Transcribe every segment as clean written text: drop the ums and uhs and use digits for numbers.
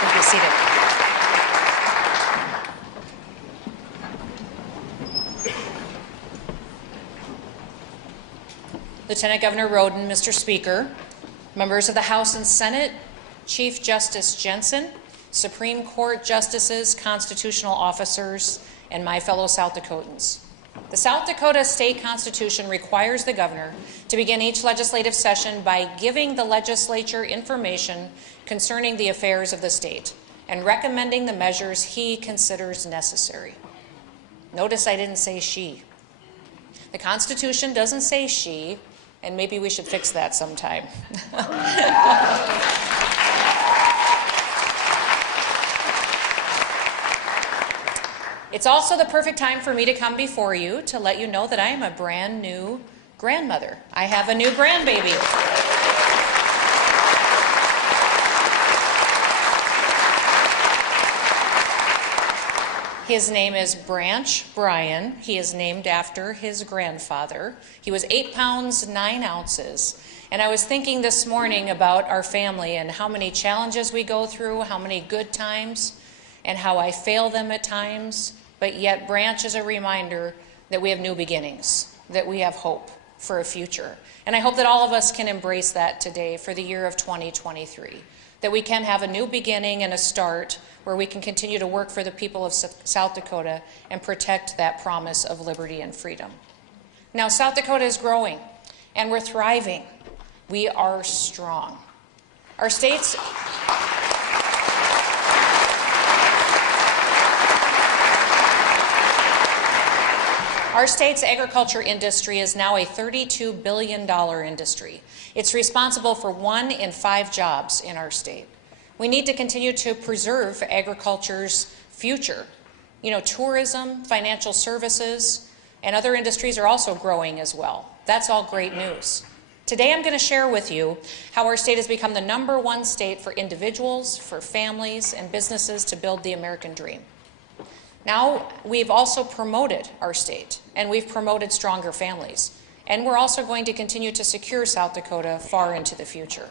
Please be seated. Lieutenant Governor Roden, Mr. Speaker, members of the House and Senate, Chief Justice Jensen, Supreme Court justices, constitutional officers, and my fellow South Dakotans. The South Dakota State Constitution requires the governor to begin each legislative session by giving the legislature information concerning the affairs of the state and recommending the measures he considers necessary. Notice I didn't say she. The Constitution doesn't say she, and maybe we should fix that sometime. It's also the perfect time for me to come before you to let you know that I am a brand new grandmother. I have a new grandbaby. His name is Branch Brian. He is named after his grandfather. He was 8 pounds, 9 ounces. And I was thinking this morning about our family and how many challenges we go through, how many good times, and how I fail them at times. But yet Branch is a reminder that we have new beginnings, that we have hope for a future. And I hope that all of us can embrace that today for the year of 2023, that we can have a new beginning and a start where we can continue to work for the people of South Dakota and protect that promise of liberty and freedom. Now, South Dakota is growing, and we're thriving. We are strong. Our state's agriculture industry is now a $32 billion industry. It's responsible for 1 in 5 jobs in our state. We need to continue to preserve agriculture's future. You know, tourism, financial services, and other industries are also growing as well. That's all great news. Today I'm going to share with you how our state has become the #1 state for individuals, for families, and businesses to build the American dream. Now, we've also promoted our state, and we've promoted stronger families, and we're also going to continue to secure South Dakota far into the future.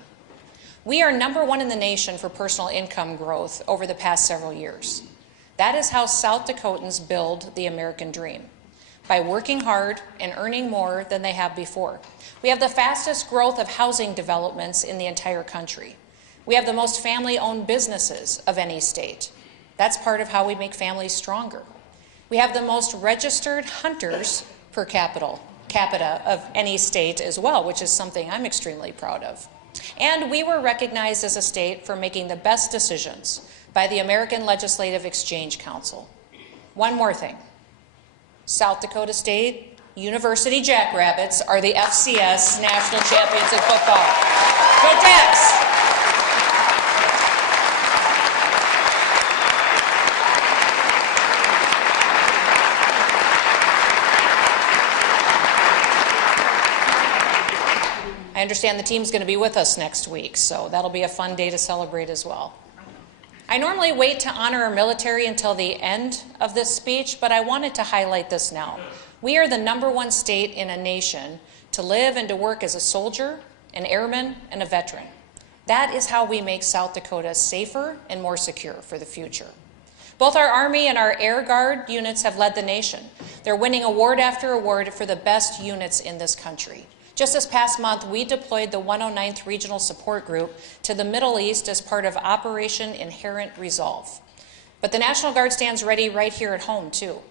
We are #1 in the nation for personal income growth over the past several years. That is how South Dakotans build the American dream, by working hard and earning more than they have before. We have the fastest growth of housing developments in the entire country. We have the most family-owned businesses of any state. That's part of how we make families stronger. We have the most registered hunters per capita of any state as well, which is something I'm extremely proud of. And we were recognized as a state for making the best decisions by the American Legislative Exchange Council. One more thing. South Dakota State University Jackrabbits are the FCS national champions in football. Go Jacks! I understand the team's going to be with us next week, so that'll be a fun day to celebrate as well. I normally wait to honor our military until the end of this speech, but I wanted to highlight this now. We are the #1 state in a nation to live and to work as a soldier, an airman, and a veteran. That is how we make South Dakota safer and more secure for the future. Both our Army and our Air Guard units have led the nation. They're winning award after award for the best units in this country. Just this past month, we deployed the 109th Regional Support Group to the Middle East as part of Operation Inherent Resolve. But the National Guard stands ready right here at home, too.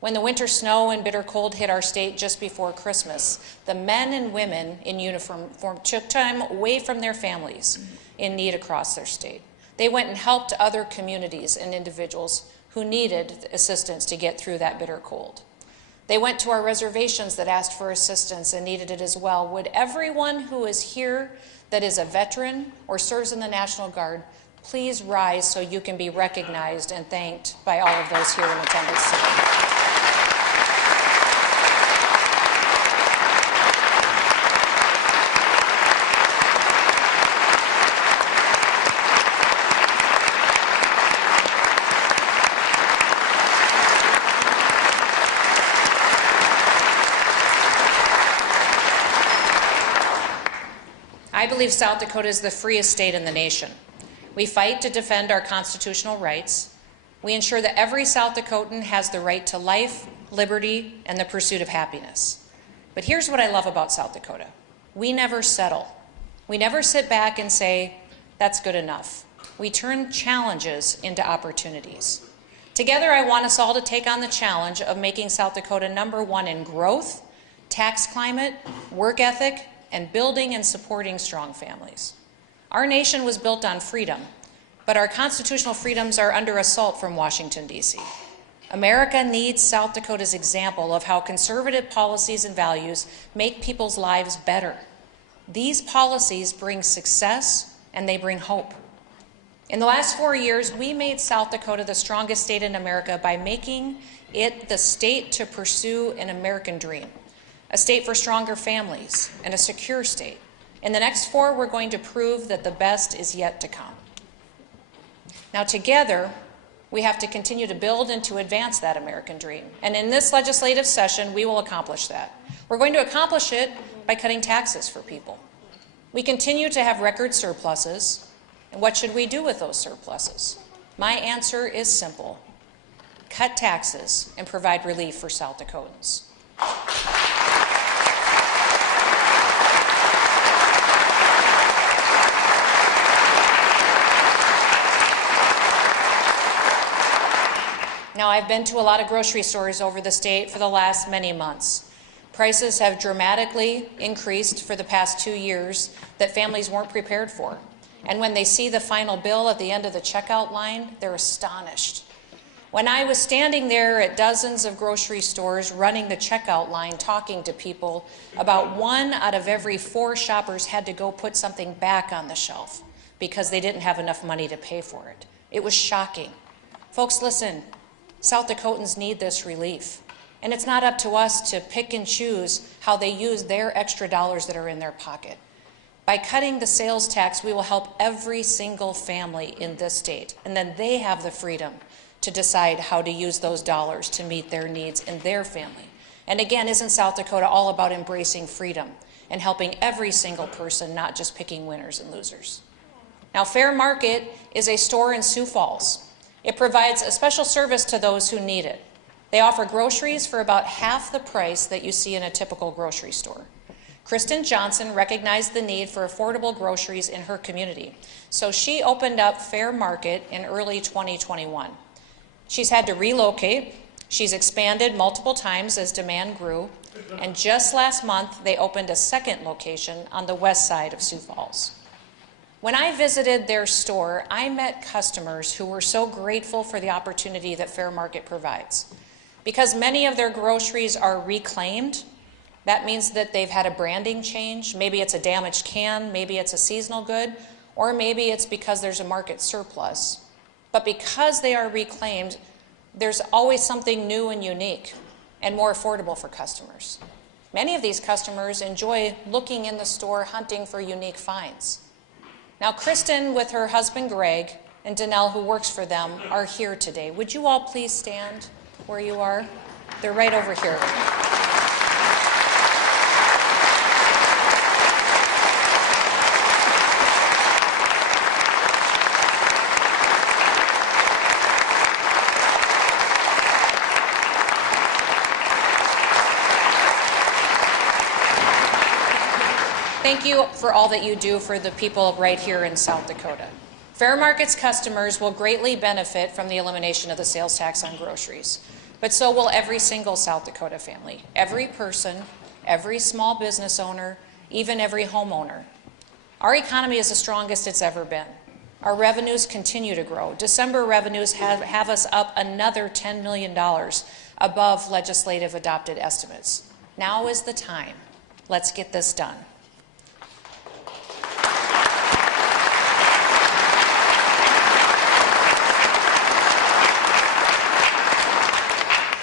When the winter snow and bitter cold hit our state just before Christmas, the men and women in uniform took time away from their families in need across their state. They went and helped other communities and individuals who needed assistance to get through that bitter cold. They went to our reservations that asked for assistance and needed it as well. Would everyone who is here that is a veteran or serves in the National Guard please rise so you can be recognized and thanked by all of those here in attendance today. I believe South Dakota is the freest state in the nation. We fight to defend our constitutional rights. We ensure that every South Dakotan has the right to life, liberty, and the pursuit of happiness. But here's what I love about South Dakota. We never settle. We never sit back and say, that's good enough. We turn challenges into opportunities. Together, I want us all to take on the challenge of making South Dakota #1 in growth, tax climate, work ethic, and building and supporting strong families. Our nation was built on freedom, but our constitutional freedoms are under assault from Washington, D.C. America needs South Dakota's example of how conservative policies and values make people's lives better. These policies bring success and they bring hope. In the last 4 years, we made South Dakota the strongest state in America by making it the state to pursue an American dream, a state for stronger families, and a secure state. In the next 4, we're going to prove that the best is yet to come. Now, together, we have to continue to build and to advance that American dream. And in this legislative session, we will accomplish that. We're going to accomplish it by cutting taxes for people. We continue to have record surpluses. And what should we do with those surpluses? My answer is simple. Cut taxes and provide relief for South Dakotans. Now, I've been to a lot of grocery stores over the state for the last many months. Prices have dramatically increased for the past 2 years that families weren't prepared for. And when they see the final bill at the end of the checkout line, they're astonished. When I was standing there at dozens of grocery stores running the checkout line talking to people, about 1 out of every 4 shoppers had to go put something back on the shelf because they didn't have enough money to pay for it. It was shocking. Folks, listen, South Dakotans need this relief. And it's not up to us to pick and choose how they use their extra dollars that are in their pocket. By cutting the sales tax, we will help every single family in this state, and then they have the freedom to decide how to use those dollars to meet their needs in their family. And again, isn't South Dakota all about embracing freedom and helping every single person, not just picking winners and losers? Now, Fair Market is a store in Sioux Falls. It provides a special service to those who need it. They offer groceries for about half the price that you see in a typical grocery store. Kristen Johnson recognized the need for affordable groceries in her community, so she opened up Fair Market in early 2021. She's had to relocate. She's expanded multiple times as demand grew, and just last month they opened a second location on the west side of Sioux Falls. When I visited their store, I met customers who were so grateful for the opportunity that Fair Market provides. Because many of their groceries are reclaimed, that means that they've had a branding change. Maybe it's a damaged can, maybe it's a seasonal good, or maybe it's because there's a market surplus. But because they are reclaimed, there's always something new and unique and more affordable for customers. Many of these customers enjoy looking in the store, hunting for unique finds. Now, Kristen, with her husband Greg, and Danelle, who works for them, are here today. Would you all please stand where you are? They're right over here. Thank you for all that you do for the people right here in South Dakota. Fair Market's customers will greatly benefit from the elimination of the sales tax on groceries, but so will every single South Dakota family, every person, every small business owner, even every homeowner. Our economy is the strongest it's ever been. Our revenues continue to grow. December revenues have us up another $10 million above legislative adopted estimates. Now is the time. Let's get this done.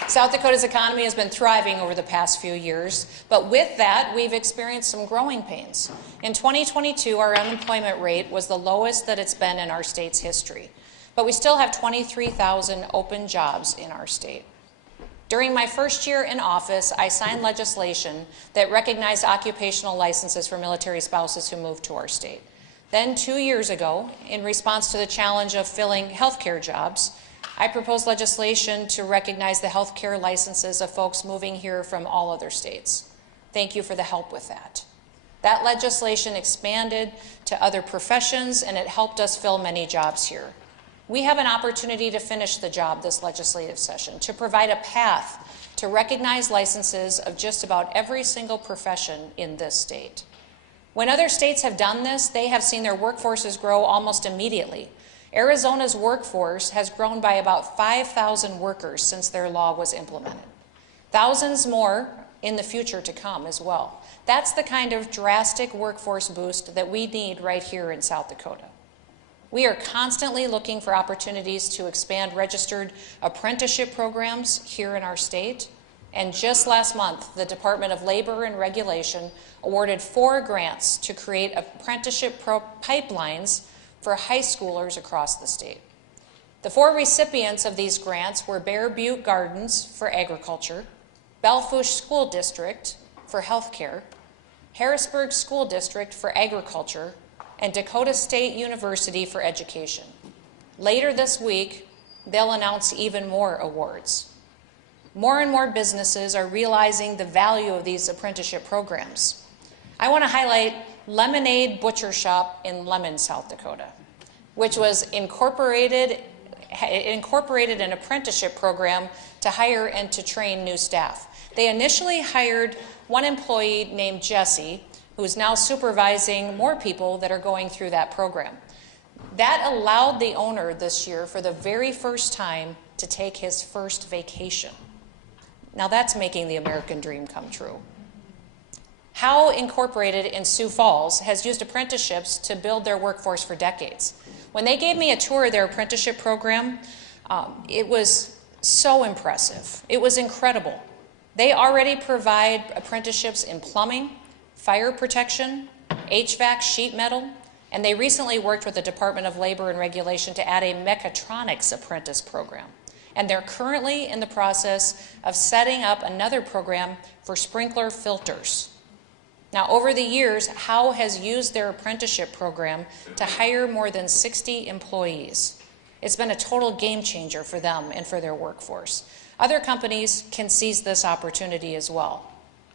South Dakota's economy has been thriving over the past few years, but with that, we've experienced some growing pains. In 2022, our unemployment rate was the lowest that it's been in our state's history, but we still have 23,000 open jobs in our state. During my first year in office, I signed legislation that recognized occupational licenses for military spouses who moved to our state. Then 2 years ago, in response to the challenge of filling healthcare jobs, I proposed legislation to recognize the healthcare licenses of folks moving here from all other states. Thank you for the help with that. That legislation expanded to other professions, and it helped us fill many jobs here. We have an opportunity to finish the job this legislative session, to provide a path to recognize licenses of just about every single profession in this state. When other states have done this, they have seen their workforces grow almost immediately. Arizona's workforce has grown by about 5,000 workers since their law was implemented. Thousands more in the future to come as well. That's the kind of drastic workforce boost that we need right here in South Dakota. We are constantly looking for opportunities to expand registered apprenticeship programs here in our state. And just last month, the Department of Labor and Regulation awarded 4 grants to create apprenticeship pipelines for high schoolers across the state. The 4 recipients of these grants were Bear Butte Gardens for agriculture, Belfouche School District for healthcare, Harrisburg School District for agriculture, and Dakota State University for education. Later this week, they'll announce even more awards. More and more businesses are realizing the value of these apprenticeship programs. I want to highlight Lemonade Butcher Shop in Lemon, South Dakota, which was incorporated an apprenticeship program to hire and to train new staff. They initially hired one employee named Jesse, who's now supervising more people that are going through that program. That allowed the owner this year, for the very first time, to take his first vacation. Now that's making the American dream come true. Howe Incorporated in Sioux Falls has used apprenticeships to build their workforce for decades. When they gave me a tour of their apprenticeship program, it was so impressive. It was incredible. They already provide apprenticeships in plumbing, fire protection, HVAC, sheet metal, and they recently worked with the Department of Labor and Regulation to add a mechatronics apprentice program. And they're currently in the process of setting up another program for sprinkler filters. Now, over the years, Howe has used their apprenticeship program to hire more than 60 employees. It's been a total game changer for them and for their workforce. Other companies can seize this opportunity as well.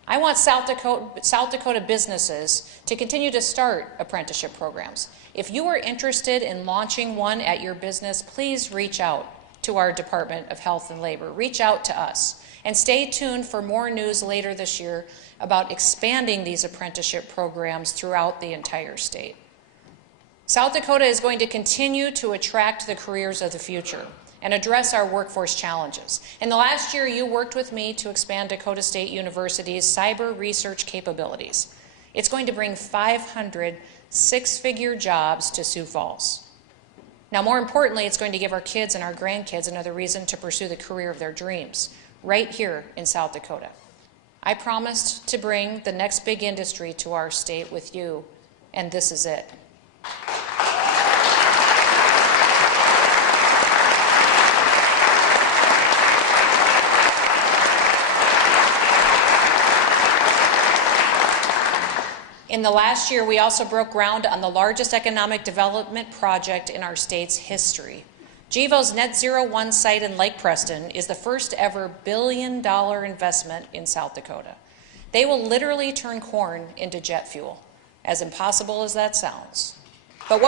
I want South Dakota businesses to continue to start apprenticeship programs. If you are interested in launching one at your business, please reach out to our Department of Health and Labor. Reach out to us. And stay tuned for more news later this year about expanding these apprenticeship programs throughout the entire state. South Dakota is going to continue to attract the careers of the future and address our workforce challenges. In the last year, you worked with me to expand Dakota State University's cyber research capabilities. It's going to bring 500 six-figure jobs to Sioux Falls. Now, more importantly, it's going to give our kids and our grandkids another reason to pursue the career of their dreams, right here in South Dakota. I promised to bring the next big industry to our state with you, and this is it. In the last year, we also broke ground on the largest economic development project in our state's history. GEVO's Net Zero 1 site in Lake Preston is the first ever billion-dollar investment in South Dakota. They will literally turn corn into jet fuel, as impossible as that sounds. But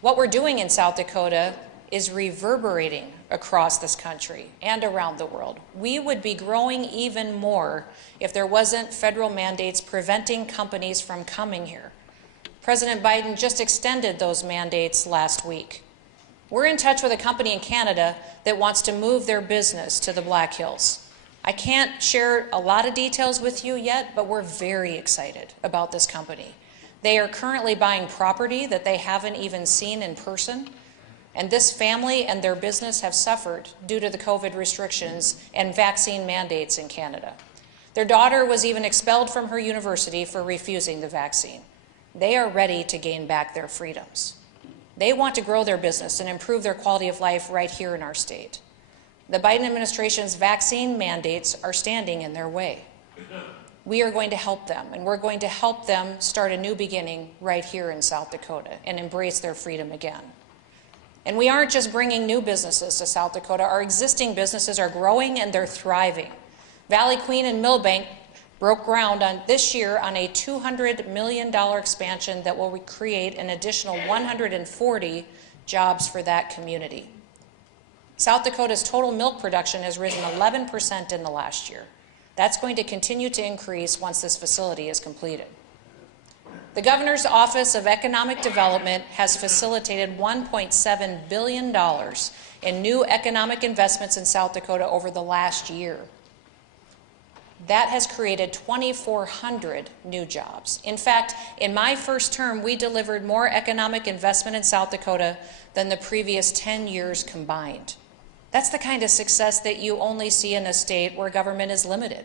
what we're doing in South Dakota is reverberating across this country and around the world. We would be growing even more if there wasn't federal mandates preventing companies from coming here. President Biden just extended those mandates last week. We're in touch with a company in Canada that wants to move their business to the Black Hills. I can't share a lot of details with you yet, but we're very excited about this company. They are currently buying property that they haven't even seen in person. And this family and their business have suffered due to the COVID restrictions and vaccine mandates in Canada. Their daughter was even expelled from her university for refusing the vaccine. They are ready to gain back their freedoms. They want to grow their business and improve their quality of life right here in our state. The Biden administration's vaccine mandates are standing in their way. We are going to help them, and we're going to help them start a new beginning right here in South Dakota and embrace their freedom again. And we aren't just bringing new businesses to South Dakota. Our existing businesses are growing and they're thriving. Valley Queen and Millbank broke ground this year on a $200 million expansion that will create an additional 140 jobs for that community. South Dakota's total milk production has risen 11% in the last year. That's going to continue to increase once this facility is completed. The Governor's Office of Economic Development has facilitated $1.7 billion in new economic investments in South Dakota over the last year. That has created 2,400 new jobs. In fact, in my first term, we delivered more economic investment in South Dakota than the previous 10 years combined. That's the kind of success that you only see in a state where government is limited,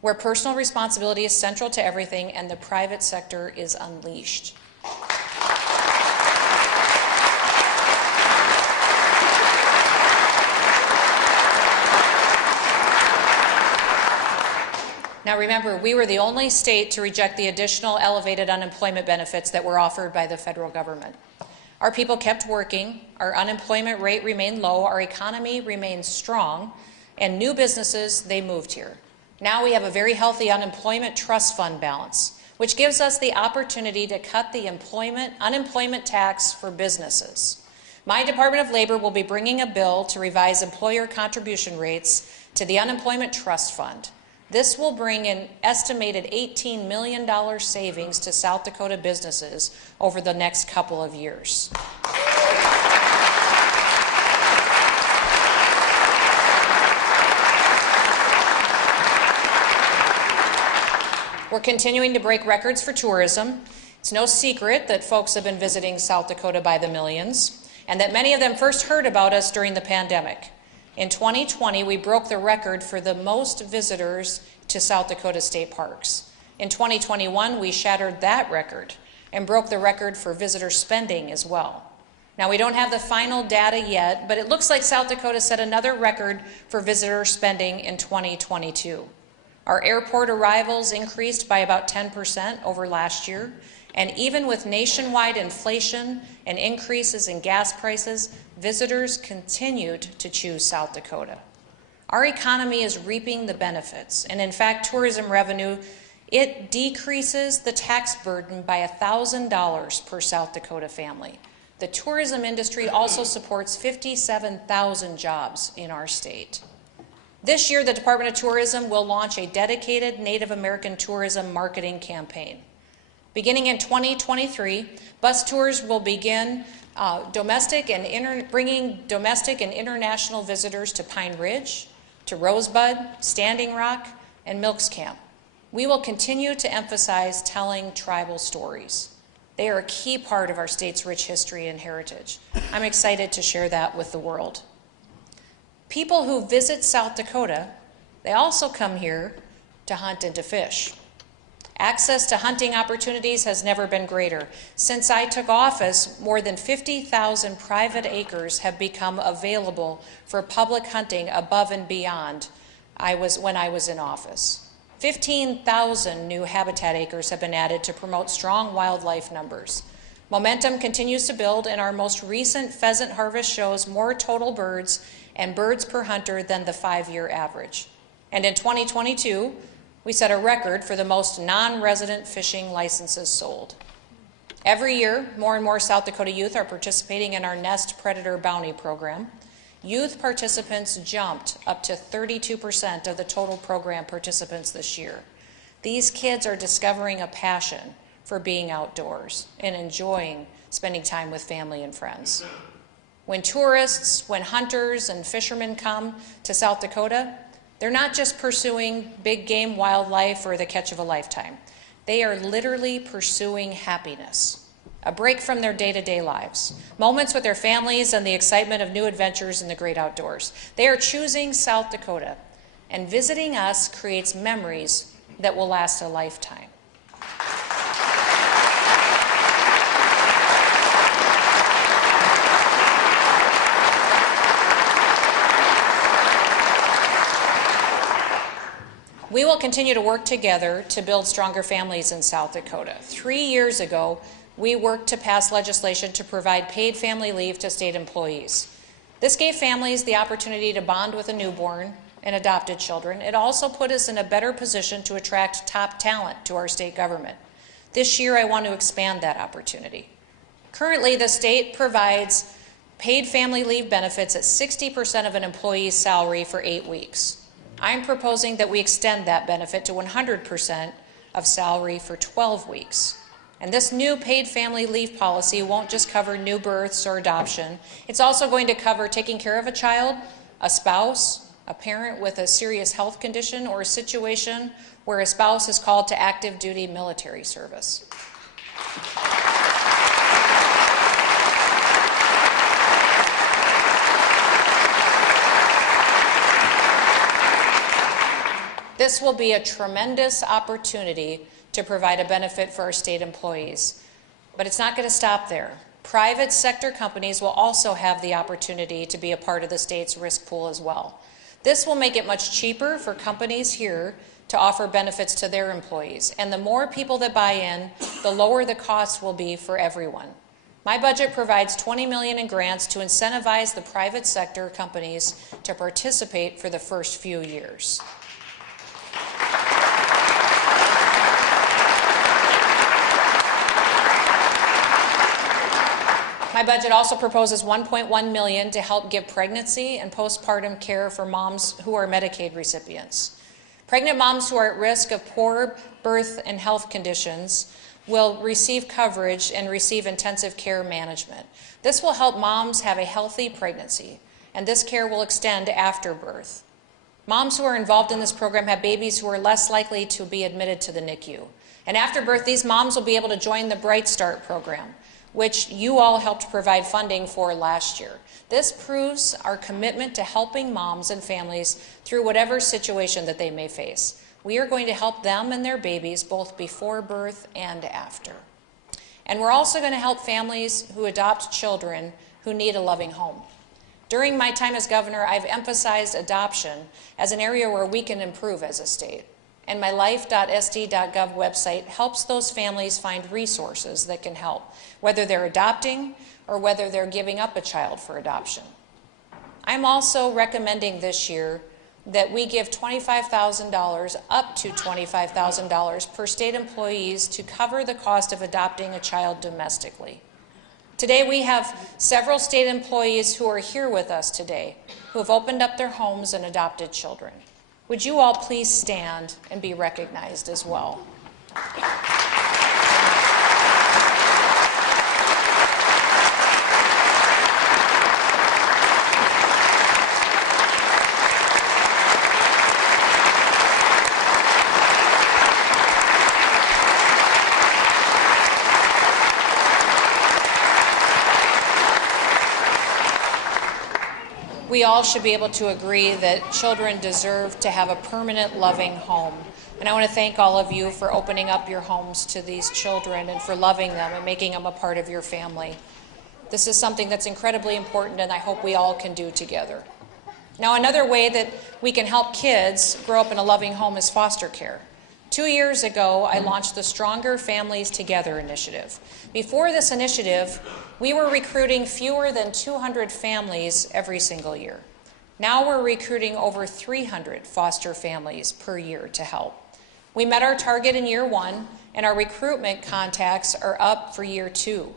where personal responsibility is central to everything and the private sector is unleashed. Now remember, we were the only state to reject the additional elevated unemployment benefits that were offered by the federal government. Our people kept working, our unemployment rate remained low, our economy remained strong, and new businesses, they moved here. Now we have a very healthy unemployment trust fund balance, which gives us the opportunity to cut the unemployment tax for businesses. My Department of Labor will be bringing a bill to revise employer contribution rates to the unemployment trust fund. This will bring an estimated $18 million savings to South Dakota businesses over the next couple of years. We're continuing to break records for tourism. It's no secret that folks have been visiting South Dakota by the millions, and that many of them first heard about us during the pandemic. In 2020, we broke the record for the most visitors to South Dakota state parks. In 2021, we shattered that record and broke the record for visitor spending as well. Now, we don't have the final data yet, but it looks like South Dakota set another record for visitor spending in 2022. Our airport arrivals increased by about 10% over last year, and even with nationwide inflation and increases in gas prices, visitors continued to choose South Dakota. Our economy is reaping the benefits, and in fact, tourism revenue, it decreases the tax burden by $1,000 per South Dakota family. The tourism industry also supports 57,000 jobs in our state. This year, the Department of Tourism will launch a dedicated Native American tourism marketing campaign. Beginning in 2023, bus tours will begin bringing domestic and international visitors to Pine Ridge, to Rosebud, Standing Rock, and Milks Camp. We will continue to emphasize telling tribal stories. They are a key part of our state's rich history and heritage. I'm excited to share that with the world. People who visit South Dakota, they also come here to hunt and to fish. Access to hunting opportunities has never been greater. Since I took office, more than 50,000 private acres have become available for public hunting above and beyond when I was in office. 15,000 new habitat acres have been added to promote strong wildlife numbers. Momentum continues to build, and our most recent pheasant harvest shows more total birds and birds per hunter than the 5-year average. And in 2022, we set a record for the most non-resident fishing licenses sold. Every year, more and more South Dakota youth are participating in our Nest Predator Bounty program. Youth participants jumped up to 32% of the total program participants this year. These kids are discovering a passion for being outdoors and enjoying spending time with family and friends. When tourists, when hunters and fishermen come to South Dakota, they're not just pursuing big game wildlife or the catch of a lifetime. They are literally pursuing happiness, a break from their day-to-day lives, moments with their families and the excitement of new adventures in the great outdoors. They are choosing South Dakota, and visiting us creates memories that will last a lifetime. We will continue to work together to build stronger families in South Dakota. 3 years ago, we worked to pass legislation to provide paid family leave to state employees. This gave families the opportunity to bond with a newborn and adopted children. It also put us in a better position to attract top talent to our state government. This year, I want to expand that opportunity. Currently, the state provides paid family leave benefits at 60% of an employee's salary for 8 weeks. I'm proposing that we extend that benefit to 100% of salary for 12 weeks. And this new paid family leave policy won't just cover new births or adoption. It's also going to cover taking care of a child, a spouse, a parent with a serious health condition, or a situation where a spouse is called to active duty military service. This will be a tremendous opportunity to provide a benefit for our state employees. But it's not going to stop there. Private sector companies will also have the opportunity to be a part of the state's risk pool as well. This will make it much cheaper for companies here to offer benefits to their employees. And the more people that buy in, the lower the cost will be for everyone. My budget provides $20 million in grants to incentivize the private sector companies to participate for the first few years. My budget also proposes $1.1 million to help give pregnancy and postpartum care for moms who are Medicaid recipients. Pregnant moms who are at risk of poor birth and health conditions will receive coverage and receive intensive care management. This will help moms have a healthy pregnancy, and this care will extend after birth. Moms who are involved in this program have babies who are less likely to be admitted to the NICU. And after birth, these moms will be able to join the Bright Start program, which you all helped provide funding for last year. This proves our commitment to helping moms and families through whatever situation that they may face. We are going to help them and their babies both before birth and after. And we're also going to help families who adopt children who need a loving home. During my time as governor, I've emphasized adoption as an area where we can improve as a state. And my life.sd.gov website helps those families find resources that can help, whether they're adopting or whether they're giving up a child for adoption. I'm also recommending this year that we give $25,000 up to $25,000 per state employees to cover the cost of adopting a child domestically. Today we have several state employees who are here with us today who have opened up their homes and adopted children. Would you all please stand and be recognized as well? We all should be able to agree that children deserve to have a permanent, loving home. And I want to thank all of you for opening up your homes to these children and for loving them and making them a part of your family. This is something that's incredibly important, and I hope we all can do together. Now, another way that we can help kids grow up in a loving home is foster care. 2 years ago, I launched the Stronger Families Together initiative. Before this initiative, we were recruiting fewer than 200 families every single year. Now we're recruiting over 300 foster families per year to help. We met our target in year 1, and our recruitment contacts are up for year 2.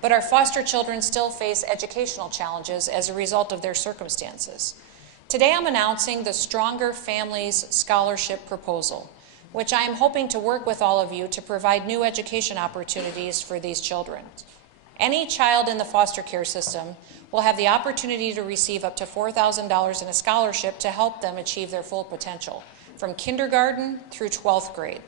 But our foster children still face educational challenges as a result of their circumstances. Today I'm announcing the Stronger Families Scholarship Proposal, which I am hoping to work with all of you to provide new education opportunities for these children. Any child in the foster care system will have the opportunity to receive up to $4,000 in a scholarship to help them achieve their full potential, from kindergarten through 12th grade.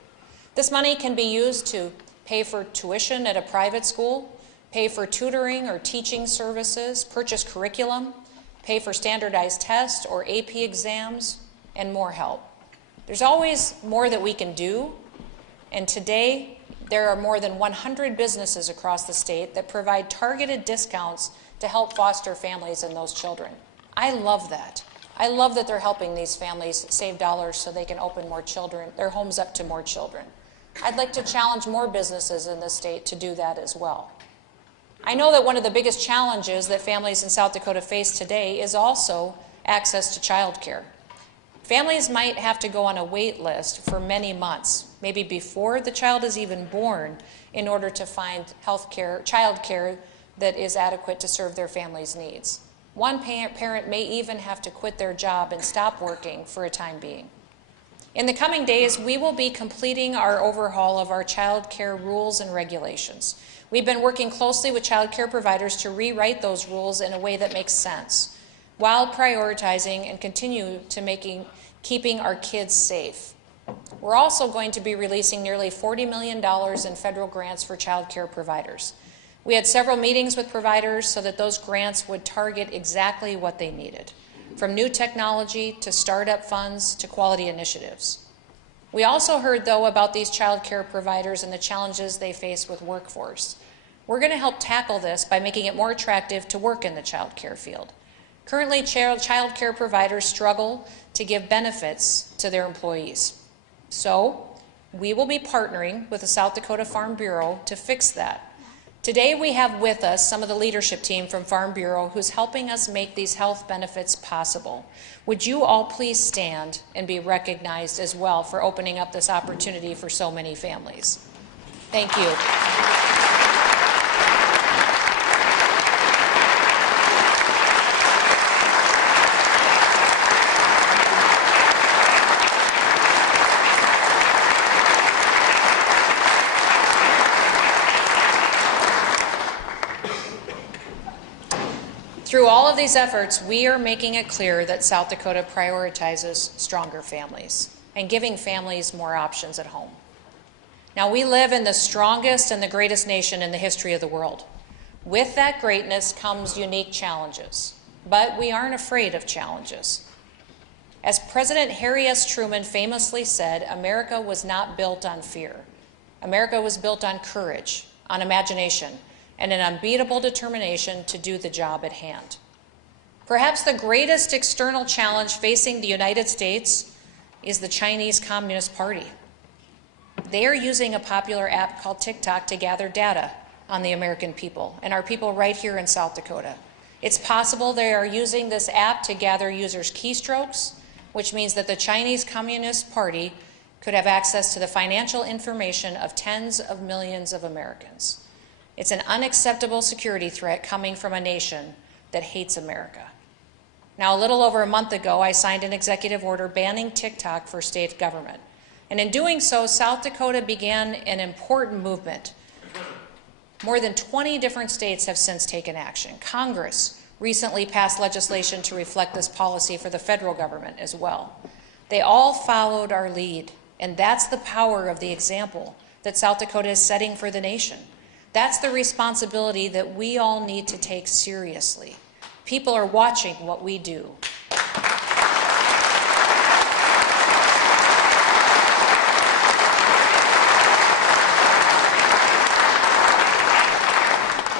This money can be used to pay for tuition at a private school, pay for tutoring or teaching services, purchase curriculum, pay for standardized tests or AP exams, and more help. There's always more that we can do, and today there are more than 100 businesses across the state that provide targeted discounts to help foster families and those children. I love that. I love that they're helping these families save dollars so they can open their homes up to more children. I'd like to challenge more businesses in this state to do that as well. I know that one of the biggest challenges that families in South Dakota face today is also access to child care. Families might have to go on a wait list for many months, maybe before the child is even born, in order to find child care that is adequate to serve their family's needs. One parent may even have to quit their job and stop working for a time being. In the coming days, we will be completing our overhaul of our child care rules and regulations. We've been working closely with child care providers to rewrite those rules in a way that makes sense, while prioritizing and keeping our kids safe. We're also going to be releasing nearly $40 million in federal grants for child care providers. We had several meetings with providers so that those grants would target exactly what they needed, from new technology to startup funds to quality initiatives. We also heard, though, about these child care providers and the challenges they face with workforce. We're going to help tackle this by making it more attractive to work in the child care field. Currently, child care providers struggle to give benefits to their employees. So, we will be partnering with the South Dakota Farm Bureau to fix that. Today, we have with us some of the leadership team from Farm Bureau who's helping us make these health benefits possible. Would you all please stand and be recognized as well for opening up this opportunity for so many families? Thank you. Through all of these efforts, we are making it clear that South Dakota prioritizes stronger families and giving families more options at home. Now, we live in the strongest and the greatest nation in the history of the world. With that greatness comes unique challenges, but we aren't afraid of challenges. As President Harry S. Truman famously said, America was not built on fear. America was built on courage, on imagination, and an unbeatable determination to do the job at hand. Perhaps the greatest external challenge facing the United States is the Chinese Communist Party. They are using a popular app called TikTok to gather data on the American people and our people right here in South Dakota. It's possible they are using this app to gather users' keystrokes, which means that the Chinese Communist Party could have access to the financial information of tens of millions of Americans. It's an unacceptable security threat coming from a nation that hates America. Now, a little over a month ago, I signed an executive order banning TikTok for state government. And in doing so, South Dakota began an important movement. More than 20 different states have since taken action. Congress recently passed legislation to reflect this policy for the federal government as well. They all followed our lead, and that's the power of the example that South Dakota is setting for the nation. That's the responsibility that we all need to take seriously. People are watching what we do.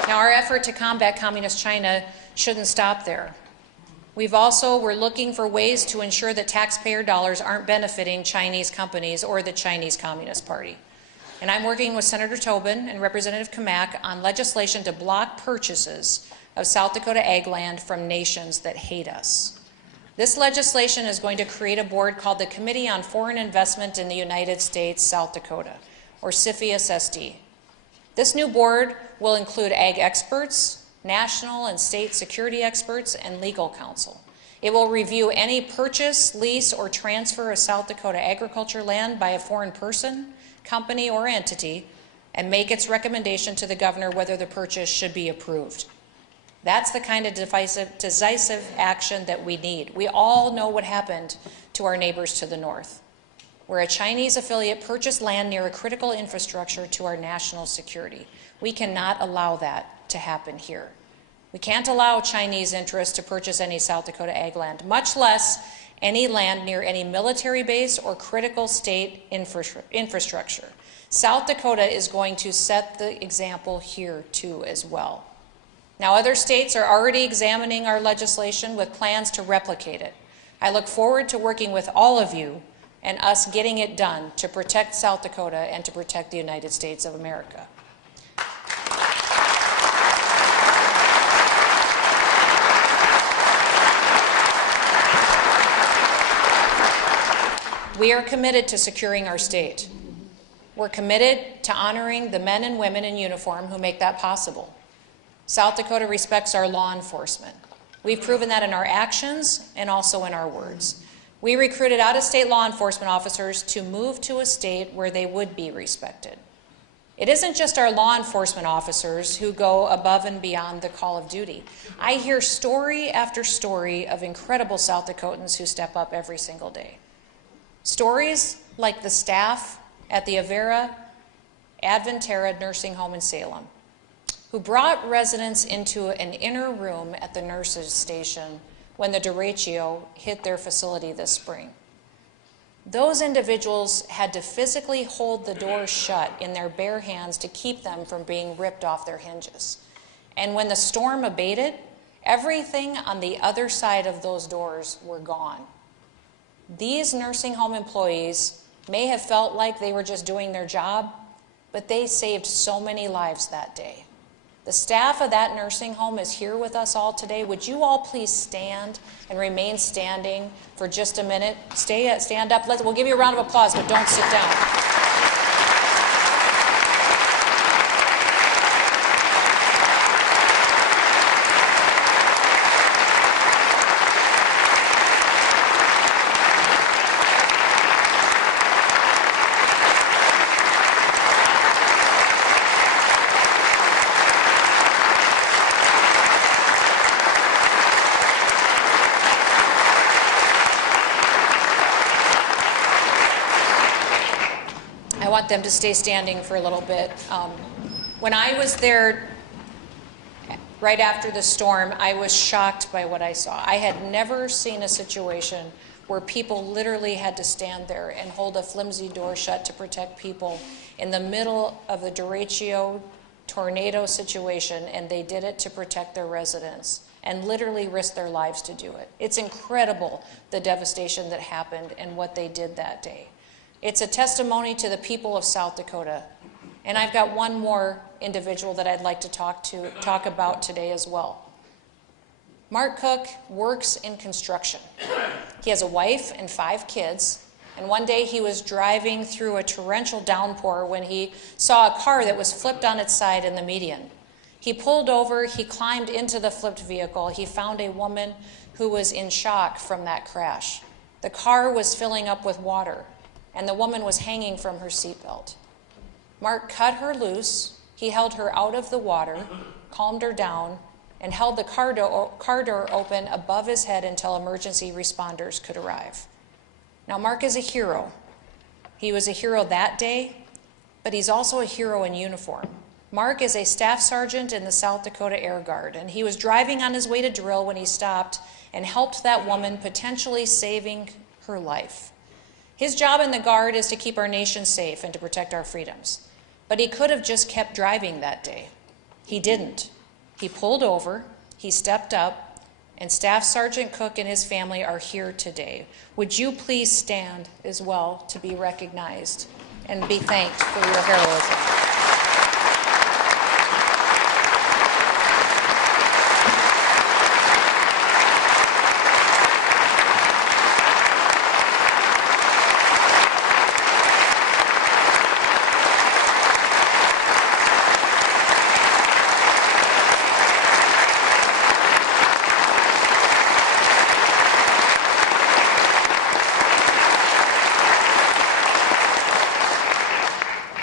Now, our effort to combat Communist China shouldn't stop there. We're looking for ways to ensure that taxpayer dollars aren't benefiting Chinese companies or the Chinese Communist Party. And I'm working with Senator Tobin and Representative Kamak on legislation to block purchases of South Dakota ag land from nations that hate us. This legislation is going to create a board called the Committee on Foreign Investment in the United States, South Dakota, or CFIUS-SD. This new board will include ag experts, national and state security experts, and legal counsel. It will review any purchase, lease, or transfer of South Dakota agriculture land by a foreign person, company, or entity, and make its recommendation to the governor whether the purchase should be approved. That's the kind of decisive action that we need. We all know what happened to our neighbors to the north, where a Chinese affiliate purchased land near a critical infrastructure to our national security. We cannot allow that to happen here. We can't allow Chinese interests to purchase any South Dakota ag land, much less any land near any military base or critical state infrastructure. South Dakota is going to set the example here too as well. Now, other states are already examining our legislation with plans to replicate it. I look forward to working with all of you and us getting it done to protect South Dakota and to protect the United States of America. We are committed to securing our state. We're committed to honoring the men and women in uniform who make that possible. South Dakota respects our law enforcement. We've proven that in our actions and also in our words. We recruited out-of-state law enforcement officers to move to a state where they would be respected. It isn't just our law enforcement officers who go above and beyond the call of duty. I hear story after story of incredible South Dakotans who step up every single day. Stories like the staff at the Avera Adventera Nursing Home in Salem, who brought residents into an inner room at the nurses' station when the derecho hit their facility this spring. Those individuals had to physically hold the doors shut in their bare hands to keep them from being ripped off their hinges. And when the storm abated, everything on the other side of those doors were gone. These nursing home employees may have felt like they were just doing their job, but they saved so many lives that day. The staff of that nursing home is here with us all today. Would you all please stand and remain standing for just a minute? Stand up. We'll give you a round of applause, but don't sit down. I want them to stay standing for a little bit. When I was there right after the storm, I was shocked by what I saw. I had never seen a situation where people literally had to stand there and hold a flimsy door shut to protect people in the middle of the derecho tornado situation, and they did it to protect their residents and literally risked their lives to do it. It's incredible the devastation that happened and what they did that day. It's a testimony to the people of South Dakota. And I've got one more individual that I'd like to talk about today as well. Mark Cook works in construction. He has a wife and 5 kids. And one day he was driving through a torrential downpour when he saw a car that was flipped on its side in the median. He pulled over, he climbed into the flipped vehicle. He found a woman who was in shock from that crash. The car was filling up with water, and the woman was hanging from her seatbelt. Mark cut her loose. He held her out of the water, calmed her down, and held the car door open above his head until emergency responders could arrive. Now, Mark is a hero. He was a hero that day, but he's also a hero in uniform. Mark is a staff sergeant in the South Dakota Air Guard, and he was driving on his way to drill when he stopped and helped that woman, potentially saving her life. His job in the Guard is to keep our nation safe and to protect our freedoms. But he could have just kept driving that day. He didn't. He pulled over, he stepped up, and Staff Sergeant Cook and his family are here today. Would you please stand as well to be recognized and be thanked for your heroism?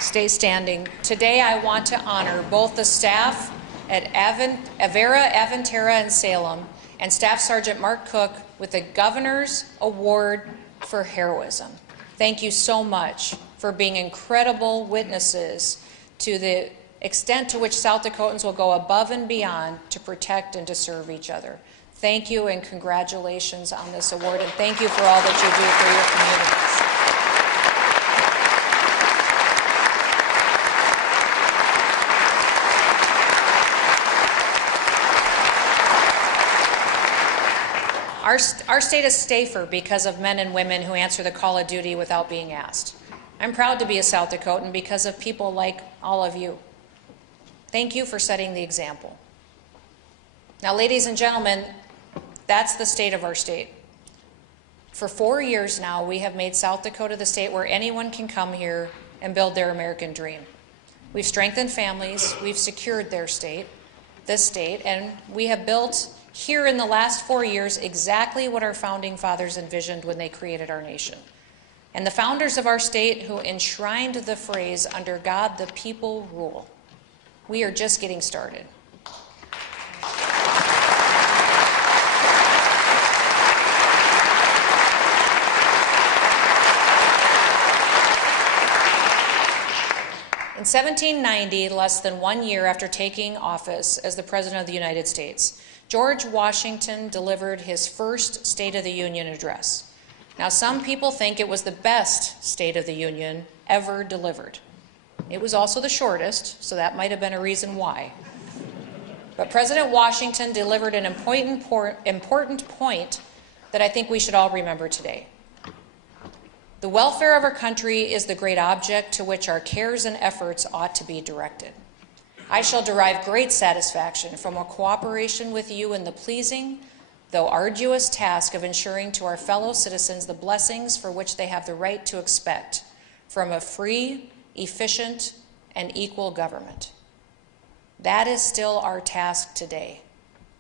Stay standing. Today I want to honor both the staff at Avera Adventera in Salem and Staff Sergeant Mark Cook with the Governor's Award for Heroism. Thank you so much for being incredible witnesses to the extent to which South Dakotans will go above and beyond to protect and to serve each other. Thank you and congratulations on this award, and thank you for all that you do for your communities. Our state is safer because of men and women who answer the call of duty without being asked. I'm proud to be a South Dakotan because of people like all of you. Thank you for setting the example. Now, ladies and gentlemen, that's the state of our state. For 4 years now, we have made South Dakota the state where anyone can come here and build their American dream. We've strengthened families, we've secured this state, and we have built here in the last 4 years exactly what our founding fathers envisioned when they created our nation. And the founders of our state who enshrined the phrase, "Under God the people rule." We are just getting started. In 1790, less than 1 year after taking office as the President of the United States, George Washington delivered his first State of the Union address. Now, some people think it was the best State of the Union ever delivered. It was also the shortest, so that might have been a reason why. But President Washington delivered an important point that I think we should all remember today. The welfare of our country is the great object to which our cares and efforts ought to be directed. I shall derive great satisfaction from a cooperation with you in the pleasing, though arduous task of ensuring to our fellow citizens the blessings for which they have the right to expect from a free, efficient, and equal government. That is still our task today,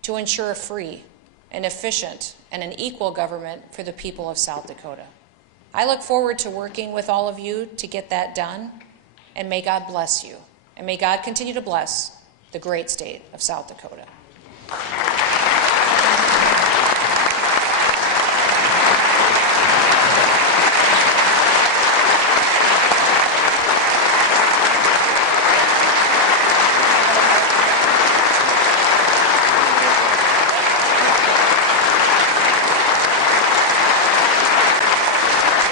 to ensure a free, an efficient, and an equal government for the people of South Dakota. I look forward to working with all of you to get that done, and may God bless you, and may God continue to bless the great state of South Dakota.